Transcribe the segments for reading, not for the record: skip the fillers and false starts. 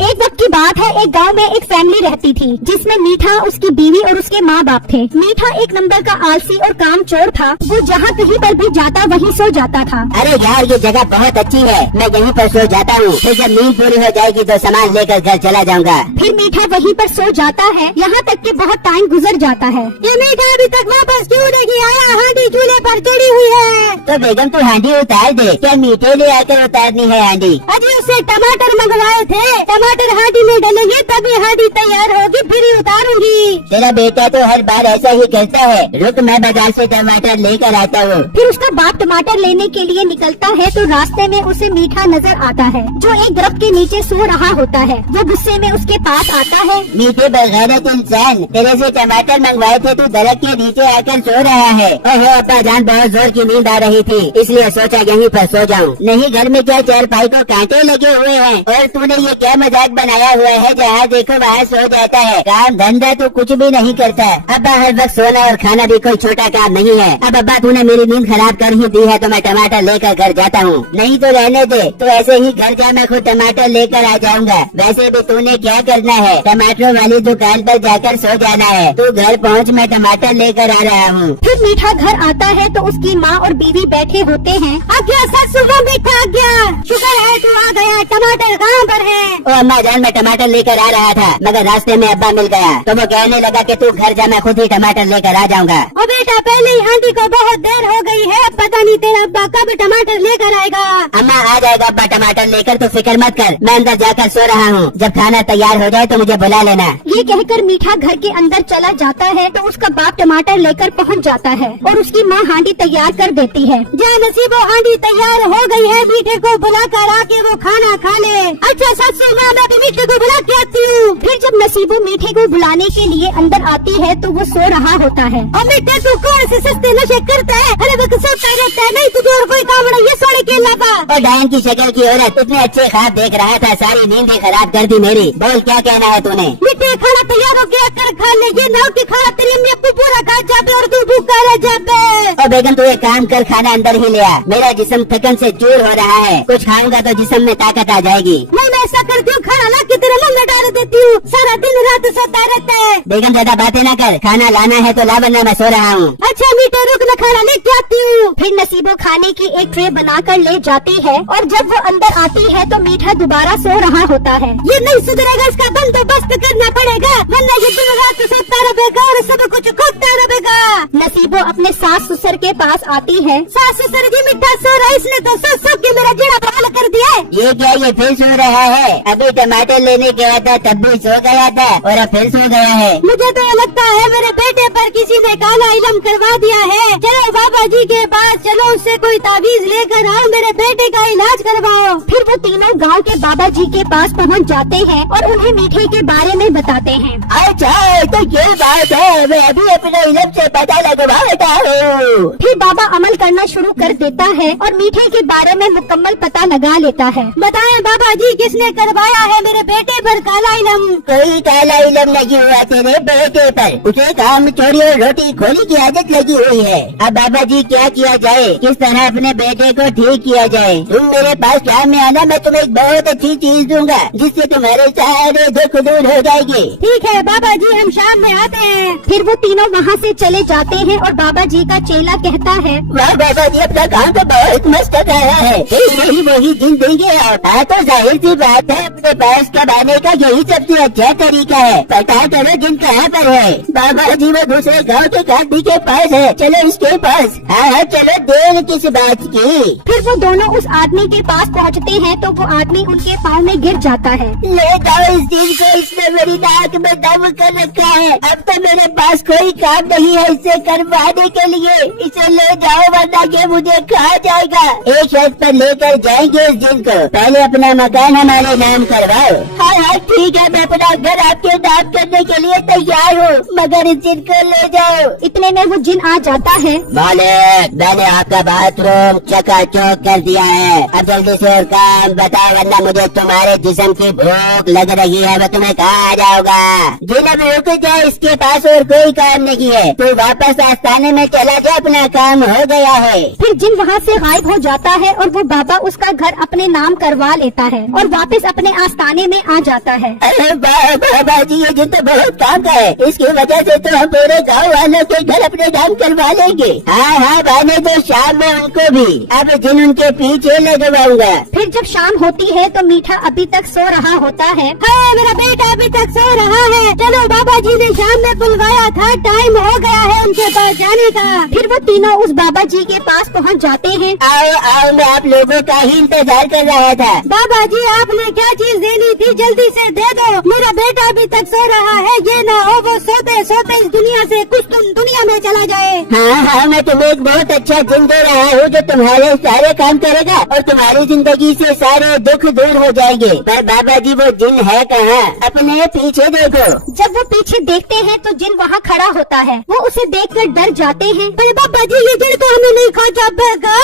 एक वक्त की बात है, एक गांव में एक फैमिली रहती थी जिसमें मीठा, उसकी बीवी और उसके माँ बाप थे। मीठा एक नंबर का आलसी और कामचोर था। वो जहाँ कहीं पर भी जाता वहीं सो जाता था। अरे यार, ये जगह बहुत अच्छी है, मैं यहीं पर सो जाता हूँ। फिर जब नींद पूरी हो जाएगी तो सामान लेकर घर चला जाऊंगा। फिर मीठा वहीं पर सो जाता है, यहाँ तक कि बहुत टाइम गुजर जाता है। ये मीठा अभी तक वापस क्यों नहीं आया? हांडी चूल्हे पर चढ़ी हुई है। तो बेगम तू हांडी उतार दे। क्या मीठे ले आकर उतारनी है हांडी? अजी उससे टमाटर मंगवाए थे, टमाटर हांडी में डलेंगे तभी हांडी तैयार होगी, फिर ही उतारूंगी। तेरा बेटा तो हर बार ऐसा ही करता है। रुक, मैं बाजार से टमाटर लेकर आता हूँ। फिर उसका बाप टमाटर लेने के लिए निकलता है तो रास्ते में उसे मीठा नजर आता है जो एक दरख्त के नीचे सो रहा होता है। वो गुस्से में उसके पास आता है। मीठे बगैरत इंसान, तेरे से टमाटर मंगवाए थे, तू दरख्त के नीचे आकर सो रहा है। ओहो अब्बा जान, बहुत जोर की नींद आ रही थी, इसलिए सोचा यहीं पर सो जाऊं। नहीं, घर में क्या चारपाई को कांटे लगे हुए हैं। और तूने ये क्या मजाक बनाया हुआ है, जहाँ देखो वहाँ सो जाता है। काम धंधा तो कुछ भी नहीं करता। अब्बा हर वक्त सोना और खाना भी कोई छोटा काम नहीं है। अब अब्बा तूने मेरी नींद खराब कर ही दी है तो मैं टमाटर लेकर घर जाता हूँ। नहीं तो रहने दे, तो ऐसे ही घर जा, मैं खुद टमाटर लेकर आ जाऊंगा। वैसे भी तूने क्या करना है, टमाटर वाली दुकान पर जाकर सो जाना है। तू घर पहुँच, मैं टमाटर लेकर आ रहा हूँ। फिर मीठा घर आता है तो उसकी माँ और बीवी बैठे होते हैं। आज्ञा सच सुबह मीठा आज्ञा, शुक्र है तू आ गया। टमाटर कहाँ पर है? ओ अम्मा जान, मैं टमाटर लेकर आ रहा था, मगर रास्ते में अब्बा मिल गया तो वो कहने लगा कि तू घर जा, मैं खुद ही टमाटर लेकर आ जाऊंगा। ओ बेटा, पहले ही आंटी को बहुत देर हो गई है, पता नहीं तेरा अब्बा कब टमाटर लेकर आएगा। अम्मा आ जाएगा अब्बा टमाटर लेकर, तो फिक्र मत कर, मैं अंदर जाकर सो रहा हूँ। जब खाना तैयार हो जाए तो मुझे बुला लेना। ये कहकर मीठा घर के अंदर चला जाता है तो उसका बाप टमाटर लेकर पहुंच जाता है और उसकी माँ हांडी तैयार कर देती है। जा नसीबो, हांडी तैयार हो गई है, मीठे को बुला कर आके वो खाना खा ले। अच्छा ससु माँ, मैं भी मीठे को बुला के आती हूँ। फिर जब नसीबो मीठे को बुलाने के लिए अंदर आती है तो वो सो रहा होता है। और मीठे तू कौन से सस्ते नशे करता है? अरे वो सोता रहता है, नहीं तुझे और कोई काम नहीं है सोने के अलावा। और डायन की शक्ल की औरत, इतने अच्छे ख्वाब देख रहा था, सारी नींद ही खराब कर दी मेरी। बोल क्या कहना है तूने? मीठे खाना तैयार हो गया, कर खा ले। ये नाव की खाना तेरी अम्मी अब्बू पूरा खा जाते और तू भूखा रह जाते। और बेगम तू एक काम कर, खाना अंदर ही ले आ। मेरा जिस्म थकन से चूर हो रहा है, कुछ खाऊंगा तो जिस्म में ताकत आ जाएगी। नहीं, मैं ऐसा करती हूँ, खाना ला के तेरे मुंह में डाल देती हूँ, सारा दिन रात सोता रहता है। बेगम ज्यादा बातें ना कर, खाना लाना है तो ला, वरना मैं सो रहा हूँ। अच्छा मीठे रुक, मैं खाना लेके आती हूँ। फिर नसीबो खाने की एक ट्रे बनाकर ले जाती है और जब वो अंदर आती है तो मीठा दोबारा सो रहा होता है। ये नहीं सुधरेगा, इसका बंदोबस्त करना पड़ेगा, वरना ये दिन रात सोता रहेगा और सब कुछ खोता रहेगा। नसीबो अपने सास ससुर के पास आती है। सास ससुर जी, मीठा सो रहा है, इसने तो सो के मेरा जीना बहाल कर दिया है। ये क्या, ये फिर सो रहा है? अभी टमाटर लेने गया था तब भी सो गया था और अब फिर सो गया है। मुझे तो ये लगता है मेरे बेटे पर किसी ने काला इल्म करवा दिया है। चलो बाबा जी के पास चलो, उससे कोई तावीज लेकर आओ, मेरे बेटे का इलाज करवाओ। फिर वो तीनों गांव के बाबा जी के पास पहुंच जाते हैं और उन्हें मीठे के बारे में बताते हैं। अच्छा तो ये बात है, मैं अभी अपने इल्म से पता लगवाता हूँ। फिर बाबा अमल करना शुरू कर देता है और मीठे के बारे में मुकम्मल पता लगा लेता है। बताएं बाबा जी, किसने करवाया है मेरे बेटे पर काला इल्म? कोई काला इल्म लगी हुआ तेरे बेटे पर, उसे काम चोरी और रोटी खोली की आदत लगी हुई है। अब बाबा जी क्या किया जाए, किस तरह अपने बेटे को ठीक किया जाए? तुम मेरे पास शाम में आना, मैं तुम्हें एक बहुत अच्छी चीज दूंगा जिससे तुम्हारे सारे दुख दूर हो जाएंगे। ठीक है बाबा जी, हम शाम में आते हैं। फिर वो तीनों वहाँ से चले जाते हैं और बाबा जी का चेला कहता है, वाह बाबा जी, अपना काम तो बहुत मस्त कर रहा है, यही वही दिन देंगे आप। हाँ तो जाहिर सी बात है, अपने पास कमाने का यही सबसे अच्छा तरीका है। पता करो दिन कहाँ पर है। बाबा जी वो दूसरे गाँव के गांधी के पास है, चलो इसके पास। हाँ चलो, देर किस बात की। फिर वो दोनों उस आदमी के पास पहुँचते हैं तो वो आदमी उनके पाँव में गिर जाता है। ले जाओ इस दिन को, इसने मेरी नाक में दम कर रखा है। अब तो मेरे पास कोई काम नहीं है इसे करवाने के लिए। इसे ले जाओ वरना ये मुझे खा जाएगा। एक शर्त पर लेकर जाएंगे इस दिन को, पहले अपना मकान हमारे नाम करवाओ। हाँ हाँ ठीक है, मैं अपना घर आपके नाम करने के लिए तैयार हूँ, मगर इस दिन को ले जाओ। इतने में वो जिन आ जाता है। मालिक, मैंने आपका बाथरूम चकाचौक कर दिया है, अब जल्दी से और काम बताओ वरना मुझे तुम्हारे जिस्म की भूख लग रही है, मैं तुम्हें खा जाऊंगा। जिन अब रुक जाए, इसके पास और कोई काम नहीं है, तू वापस आस्थाने में चला जा, अपना काम हो गया है। फिर जिन वहाँ से गायब हो जाता है और वो बाबा उसका घर अपने नाम काम करवा लेता है और वापस अपने आस्थाने में आ जाता है। अरे बाबा जी, ये जिन तो बहुत काम का है, इसकी वजह से तो हम पूरे गाँव वालों के घर अपने नाम करवा लेंगे। हाँ भाने तो शाम में उनको भी अब जिन उनके पीछे लगवाऊंगा। फिर जब शाम होती है तो मीठा अभी तक सो रहा होता है। हाँ, मेरा बेटा अभी तक सो रहा है। चलो, बाबा जी ने शाम में बुलवाया था, टाइम हो गया है उनके पास जाने का। फिर वो तीनों उस बाबा जी के पास पहुंच जाते हैं। आओ, मैं आप लोगों का ही इंतजार कर रहा था। बाबा जी, आपने क्या चीज देनी थी, जल्दी से दे दो। मेरा बेटा अभी तक सो रहा है, ये ना हो वो सोते सोते इस दुनिया से कुछ दुनिया में चला जाए। हाँ, मैं तुम्हें एक बहुत अच्छा जिन दे रहा हूँ जो तुम्हारे सारे काम करेगा और तुम्हारी जिंदगी से सारे दुख दूर हो जाएंगे। पर बाबा जी, वो जिन है कहाँ? अपने पीछे देखो। जब वो पीछे देखते हैं तो जिन वहाँ खड़ा होता है। वो उसे देखकर डर जाते हैं। अरे बाबा जी, ये जिन तो हमें नहीं खा जाएगा।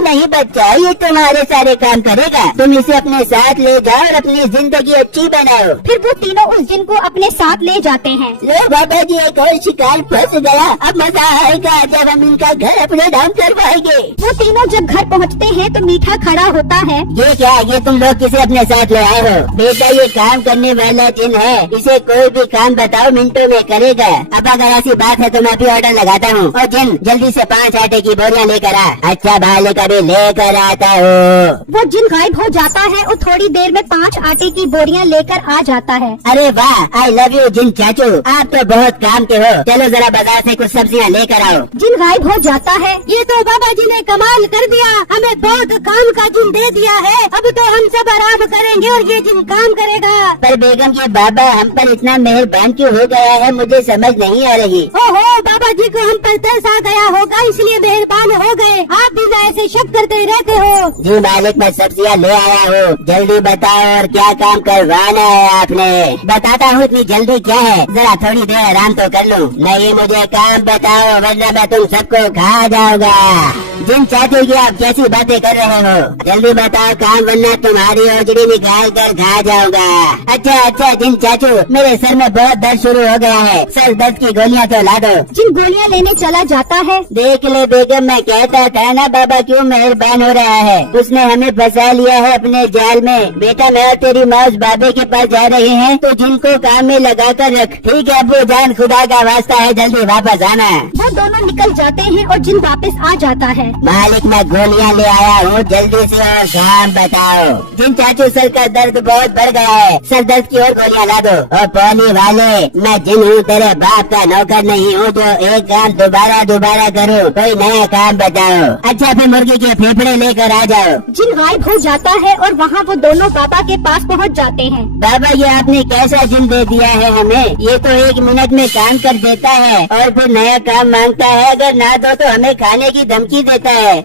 नहीं बच्चा, ये तुम्हारे सारे काम करेगा। तुम इसे अपने साथ ले जाओ और अपनी जिंदगी अच्छी बनाओ। फिर वो तीनों उस जिन को अपने साथ ले जाते हैं। लो बाबा जी, एक और शिकार फंस गया। अब मजा आएगा जब हम इनका घर अपने नाम करवाएंगे। वो तीनों जब घर पहुँचते हैं तो मीठा खड़ा होता है। ये क्या, ये तुम लोग किसे अपने साथ ले आए हो? बेटा, ये काम करने वाला जिन है, इसे कोई भी काम बताओ मिनटों में करेगा। अब अगर ऐसी बात है तो मैं भी ऑर्डर लगाता हूँ। और जिन, जल्दी से 5 आटे की बोरियां लेकर आ। अच्छा भाले, कभी लेकर आता हूँ। वो जिन गायब हो जाता है और थोड़ी देर में 5 आटे की बोरियां लेकर आ जाता है। अरे वाह, आई लव यू जिन चाचू, आप तो बहुत काम के हो। चलो जरा बाजार से कुछ सब्जियां लेकर आओ। जिन गायब हो जाता है। ये तो बाबा जी ने कमाल कर दिया, हमें बहुत काम का जिन दे दिया है। अब तो हम सब आराम करेंगे और ये जिन काम करेगा। पर बेगम के बाबा हम पर इतना मेहरबान क्यों हो गया है, मुझे समझ नहीं आ रही। ओहो, बाबा जी को हम पर तरस आ गया होगा, इसलिए मेहरबान हो गए। आप भी ना ऐसे शक करते रहते हो। जी मालिक, मैं सब्जियां ले आया हूँ। जल्दी बताओ और क्या काम करवाना है आपने? बताता हूँ, इतनी जल्दी क्या है, जरा थोड़ी देर आराम तो कर लूँ। नहीं, मुझे काम बताओ वरना मैं तुम सबको खा जाऊंगा। जिन चाचू जी, आप कैसी बातें कर रहे हो? जल्दी बताओ काम, वरना तुम्हारी ओजड़ी निकाल कर खा जाऊंगा। अच्छा जिन चाचू, मेरे सर में बहुत दर्द शुरू हो गया है, सर दर्द की गोलियां तो ला दो। जिन गोलियां लेने चला जाता है। देख ले बेगम, मैं कहता था ना बाबा क्यों मेहरबान हो रहा है। उसने हमें फंसा लिया है अपने जाल में। बेटा, मैं और तेरी माँ उस बाबे के पास जा रहे हैं, तो जिनको काम में लगा कर रख। ठीक है अब्बू जान, खुदा का वास्ता है, जल्दी वापस आना। वो दोनों निकल जाते हैं और जिन वापस आ जाता है। मालिक, मैं गोलियां ले आया हूँ, जल्दी से और काम बताओ। जिन चाचू, सर का दर्द बहुत बढ़ गया है, सर दर्द की और गोलियां ला दो। और पौली वाले, मैं जिन हूँ, तेरे बाप का नौकर नहीं हूँ जो एक काम दोबारा करूँ। कोई नया काम बताओ। अच्छा, फिर मुर्गी के फेफड़े लेकर आ जाओ। जिन गायब हो जाता है और वहाँ वो दोनों बाबा के पास पहुँच जाते हैं। बाबा, ये आपने कैसा जिन दे दिया है हमें? ये तो 1 मिनट में काम कर देता है और फिर नया काम मांगता है। अगर ना दो तो हमें खाने की धमकी देता है।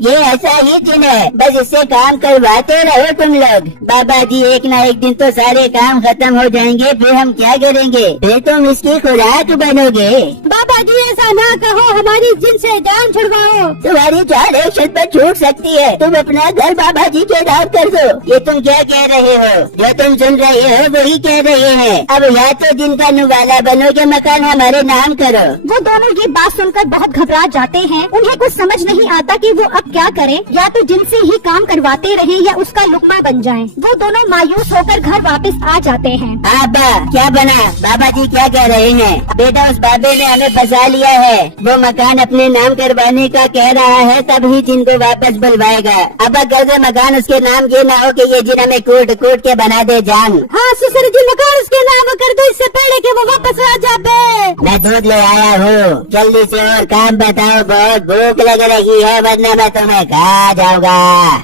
ये ऐसा ही जिन है, बस इससे काम करवाते रहो तुम लोग। बाबा जी, एक ना एक दिन तो सारे काम खत्म हो जाएंगे, फिर हम क्या करेंगे? फिर तुम इसकी खुराक बनोगे। बाबा जी, ऐसा ना कहो, हमारी जिन से जान छुड़वाओ। तुम्हारी जान एक क्षण पर छूट सकती है। तुम अपना घर बाबा जी के नाम कर दो। ये तुम क्या कह रहे हो? जो तुम सुन रहे हो वही कह रहे हैं। अब या तो जिनका नुवाला बनोगे, मकान हमारे नाम करो। वो दोनों ये बात सुनकर बहुत घबरा जाते हैं। उन्हें कुछ समझ नहीं आता कि वो अब क्या करें, या तो जिनसे ही काम करवाते रहे या उसका लुकमा बन जाएं। वो दोनों मायूस होकर घर वापस आ जाते हैं। अब्बा, क्या बना? बाबा जी क्या कह रहे हैं? बेटा, उस बाबे ने हमें फंसा लिया है। वो मकान अपने नाम करवाने का कह रहा है, तभी जिनको वापस बुलवाएगा। अब अगर मकान उसके नाम ये ना हो कि ये जिन हमें कूट के बना दे जान। हाँ ससुर जी, मकान उसके नाम कर दो, इससे पहले कि वो वापस आ जाए। मैं दूध ले आया हूँ, जल्दी से और काम बताओ, बहुत भूख लग रही है वरना मैं तुम्हें खा जाऊंगा।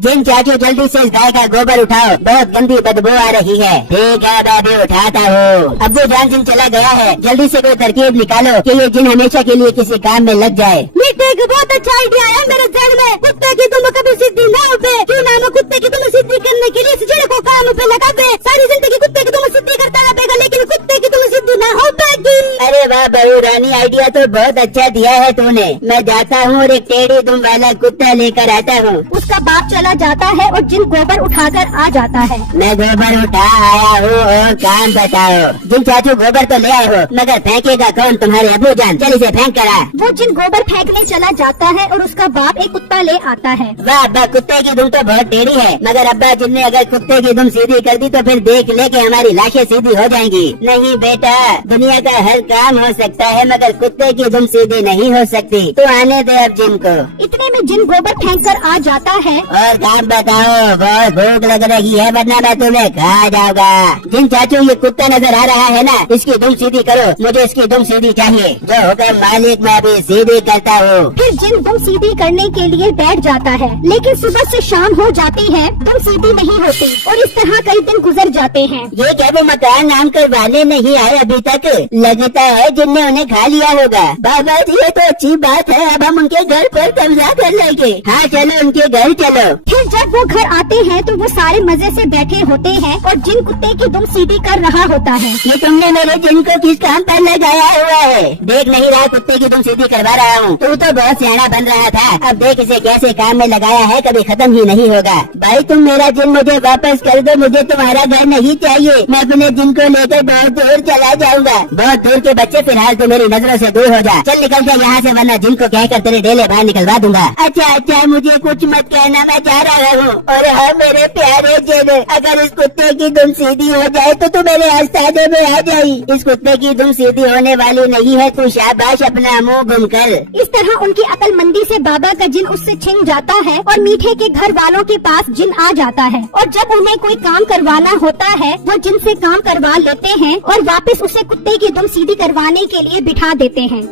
जिन चाचू, जल्दी से इस गाय का गोबर उठाओ, बहुत गंदी बदबू आ रही है। ठीक है, मैं भी उठाता हूँ। अब्बू जान, जिन चला गया है, जल्दी से कोई तरकीब निकालो कि ये जिन हमेशा के लिए किसी काम में लग जाए। बेटे, बहुत अच्छा आइडिया है मेरे ध्यान में। कुत्ते की तुम कभी सिद्धि ना हो पे, क्यों ना हो कुत्ते की तुम सिद्धि करने के लिए चिड़ को काम पे लगा दे। सारी जिंदगी कुत्ते की तुम सिद्धि करता रहेगा, लेकिन कुत्ते की तुम सिद्धि ना हो पाएगी। अरे वाह बहू रानी, आइडिया तो बहुत अच्छा दिया है तूने। मैं जाता हूँ और एक टेढ़ी दुम वाला कुत्ता लेकर आता हूँ। उसका बाप चला जाता है और जिन गोबर उठाकर आ जाता है। मैं गोबर उठा आया हूँ और काम बताओ। जिन चाचू गोबर तो ले आए हो, मगर फेंकेगा कौन? तुम्हारे अबू जान। चल इसे फेंक कर आ। वो जिन गोबर फेंकने चला जाता है और उसका बाप एक कुत्ता ले आता है। वाह अब्बा, कुत्ते की दुम तो बहुत टेढ़ी है, मगर अब्बा जिन ने अगर कुत्ते की दुम सीधी कर दी तो फिर देख ले के हमारी लाशें सीधी हो जाएंगी। नहीं बेटा, दुनिया का हर काम हो सकता है मगर कुत्ते की दुम सीधी नहीं हो सकती। तो आने दे अब जिन को। इतने में जिन गोबर फेंक कर आ जाता है। और काम बताओ, बहुत भूख लग रही है वरना मैं तुम्हें खा जाऊंगा। जिन चाचू ये कुत्ता नजर आ रहा है ना, इसकी दुम सीधी करो, मुझे इसकी दुम सीधी चाहिए। जो हुक्म मालिक मैं भी सीधी करता हूँ। फिर जिन दुम सीधी करने के लिए बैठ जाता है, लेकिन सुबह से शाम हो जाती है, दुम सीधी नहीं होती और इस तरह कई दिन गुजर जाते हैं। ये क्या वो मकान नाम करवाने नहीं आए अभी तक? लगता है जिनने उन्हें खा लिया होगा। बाबा जी ये तो अच्छी बात है, अब हम उनके घर पर कब्जा कर लेंगे। हाँ चलो उनके घर चलो। फिर जब वो घर आते हैं तो वो सारे मजे से बैठे होते हैं और जिन कुत्ते की दुम सीधी कर रहा होता है। ये तुमने मेरे जिन को किस काम पर लगाया हुआ है? देख नहीं रहा कुत्ते की दुम सीधी करवा रहा हूँ। तू तो बहुत सियाना बन रहा था, अब देख इसे कैसे काम में लगाया है, कभी खत्म ही नहीं होगा। भाई तुम मेरा जिन मुझे वापस कर दो, मुझे तुम्हारा घर नहीं चाहिए। मैं अपने जिन को लेकर बहुत दूर चला जाऊंगा। बहुत दूर के बच्चे, फिलहाल तो मेरी नजरों से दूर हो जा। चल निकल जा यहाँ से, वरना जिन को कहकर तेरे डेले बाहर निकलवा दूंगा। अच्छा, मुझे कुछ मत कहना, मैं जा रहा हूँ। और हाँ मेरे प्यारे जिन, अगर इस कुत्ते की दुम सीधी हो जाए तो तू मेरे आस्थाने में आ जाई। इस कुत्ते की दुम सीधी होने वाली नहीं है, तू शाबाश अपना मुँह गुम कर। इस तरह उनकी अक्लमंदी से बाबा का जिन उससे छिन जाता है और मीठे के घर वालों के पास जिन आ जाता है। और जब उन्हें कोई काम करवाना होता है वो जिन से काम करवा लेते हैं और वापस उसे कुत्ते की दुम सीधी करवाने के लिए बिठा देते हैं।